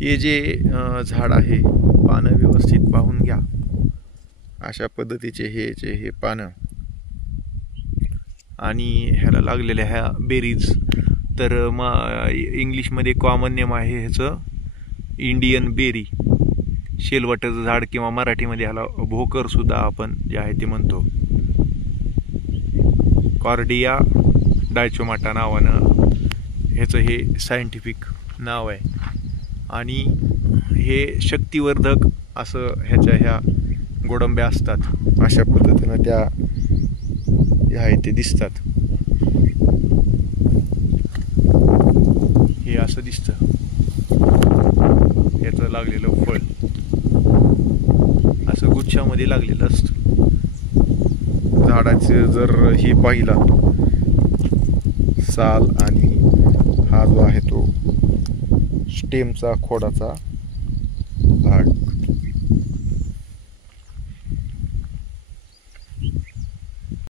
हे जे झाड आहे, पानं व्यवस्थित पाहून घ्या. अशा पद्धतीचे हे पानं आणि ह्याला लागलेल्या ह्या बेरीज. तर इंग्लिशमध्ये कॉमन नेम आहे ह्याचं इंडियन बेरी, शेलवटाचं झाड, किंवा मराठीमध्ये ह्याला भोकर सुद्धा आपण जे आहे ते म्हणतो. कॉर्डिया डायचोमाटा नावानं ह्याचं हे सायंटिफिक नाव आहे. आणि हे शक्तिवर्धक असं ह्याच्या ह्या गोडंब्या असतात. अशा पद्धतीनं त्या आहे ते दिसतात. हे असं दिसतं याचं लागलेलं फळ, असं गुच्छामध्ये लागलेलं असतं. झाडाचं जर हे पाहिला साल आणि हा जो आहे तो स्टेमचा खोडाचा भाग.